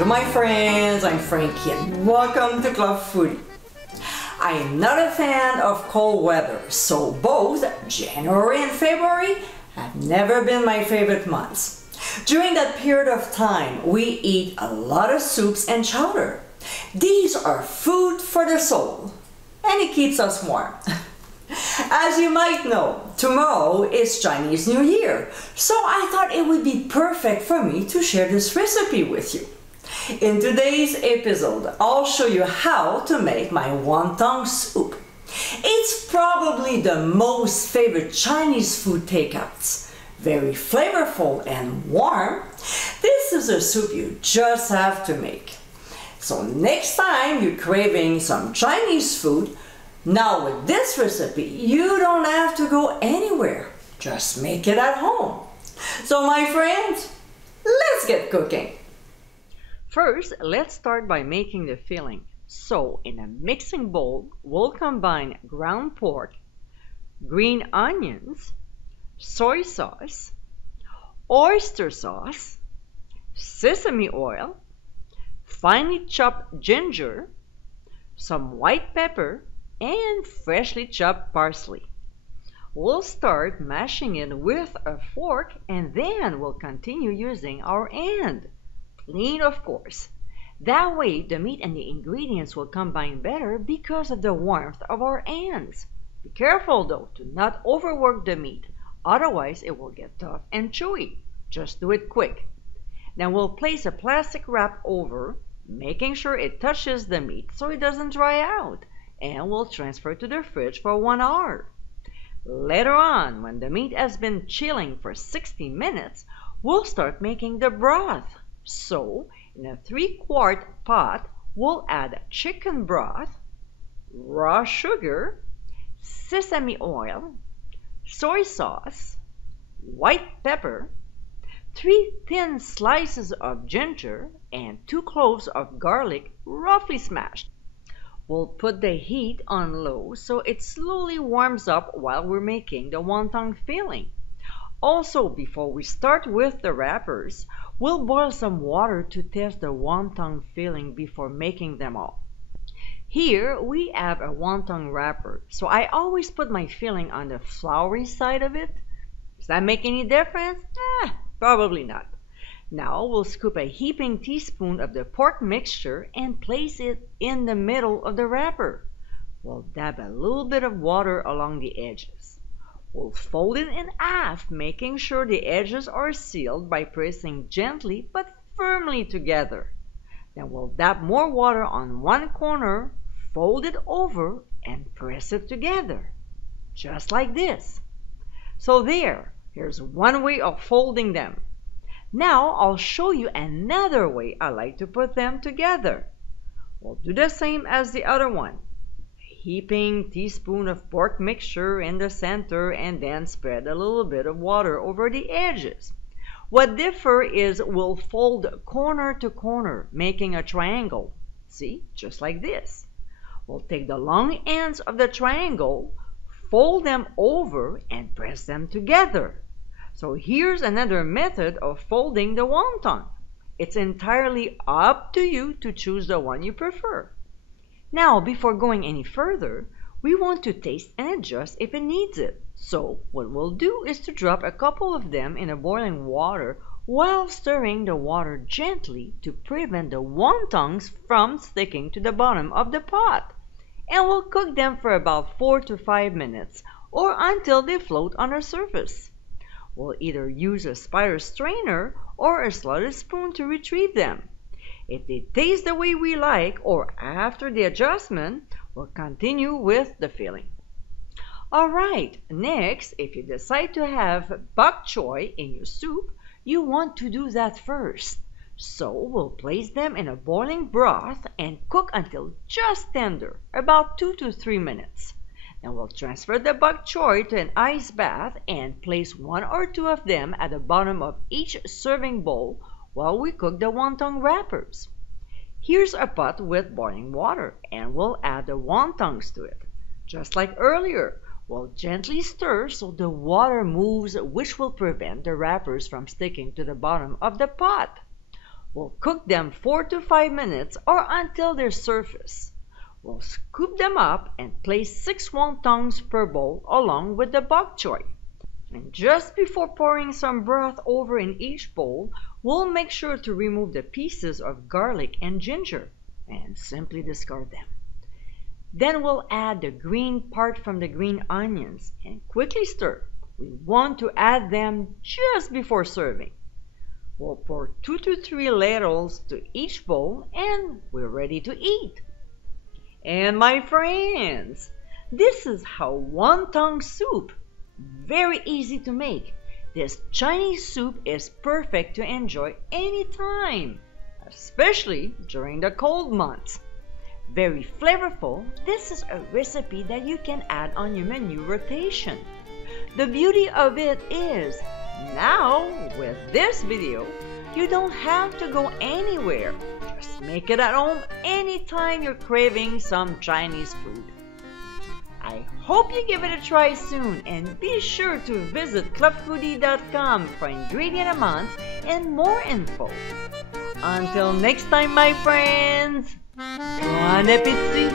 Bonjour my friends, I'm Frankie and welcome to Club Foodie. I am not a fan of cold weather, so both January and February have never been my favorite months. During that period of time, we eat a lot of soups and chowder. These are food for the soul, and it keeps us warm. As you might know, tomorrow is Chinese New Year, so I thought it would be perfect for me to share this recipe with you. In today's episode, I'll show you how to make my wonton soup. It's probably the most favorite Chinese food takeouts. Very flavorful and warm. This is a soup you just have to make. So next time you're craving some Chinese food, now with this recipe, you don't have to go anywhere. Just make it at home. So my friends, let's get cooking. First, let's start by making the filling. So in a mixing bowl, we'll combine ground pork, green onions, soy sauce, oyster sauce, sesame oil, finely chopped ginger, some white pepper, and freshly chopped parsley. We'll start mashing it with a fork and then we'll continue using our hand. Clean, of course. That way the meat and the ingredients will combine better because of the warmth of our hands. Be careful though to not overwork the meat, otherwise it will get tough and chewy. Just do it quick. Now we'll place a plastic wrap over, making sure it touches the meat so it doesn't dry out. And we'll transfer to the fridge for 1 hour. Later on, when the meat has been chilling for 60 minutes, we'll start making the broth. So, in a 3-quart pot, we'll add chicken broth, raw sugar, sesame oil, soy sauce, white pepper, 3 thin slices of ginger, and 2 cloves of garlic roughly smashed. We'll put the heat on low so it slowly warms up while we're making the wonton filling. Also, before we start with the wrappers, we'll boil some water to test the wonton filling before making them all. Here we have a wonton wrapper, so I always put my filling on the floury side of it. Does that make any difference? Probably not. Now we'll scoop a heaping teaspoon of the pork mixture and place it in the middle of the wrapper. We'll dab a little bit of water along the edges. We'll fold it in half, making sure the edges are sealed by pressing gently but firmly together. Then we'll dab more water on one corner, fold it over, and press it together. Just like this. So here's one way of folding them. Now I'll show you another way I like to put them together. We'll do the same as the other one. Heaping teaspoon of pork mixture in the center and then spread a little bit of water over the edges. What differs is we'll fold corner to corner, making a triangle. See, just like this. We'll take the long ends of the triangle, fold them over and press them together. So here's another method of folding the wonton. It's entirely up to you to choose the one you prefer. Now, before going any further, we want to taste and adjust if it needs it. So what we'll do is to drop a couple of them in a boiling water while stirring the water gently to prevent the wontons from sticking to the bottom of the pot. And we'll cook them for about 4 to 5 minutes or until they float on the surface. We'll either use a spider strainer or a slotted spoon to retrieve them. If they taste the way we like or after the adjustment, we'll continue with the filling. Alright, next, if you decide to have bok choy in your soup, you want to do that first. So we'll place them in a boiling broth and cook until just tender, about 2 to 3 minutes. Then we'll transfer the bok choy to an ice bath and place 1 or 2 of them at the bottom of each serving bowl while we cook the wonton wrappers. Here's a pot with boiling water and we'll add the wontons to it. Just like earlier, we'll gently stir so the water moves, which will prevent the wrappers from sticking to the bottom of the pot. We'll cook them 4 to 5 minutes or until they're surface. We'll scoop them up and place 6 wontons per bowl along with the bok choy. And just before pouring some broth over in each bowl, we'll make sure to remove the pieces of garlic and ginger and simply discard them. Then we'll add the green part from the green onions and quickly stir. We want to add them just before serving. We'll pour 2 to 3 ladles to each bowl and we're ready to eat. And my friends, this is how wonton soup. Very easy to make. This Chinese soup is perfect to enjoy anytime, especially during the cold months. Very flavorful, this is a recipe that you can add on your menu rotation. The beauty of it is, now with this video, you don't have to go anywhere. Just make it at home anytime you're craving some Chinese food. I hope you give it a try soon and be sure to visit clubfoodie.com for ingredient amounts and more info. Until next time, my friends, bon appétit!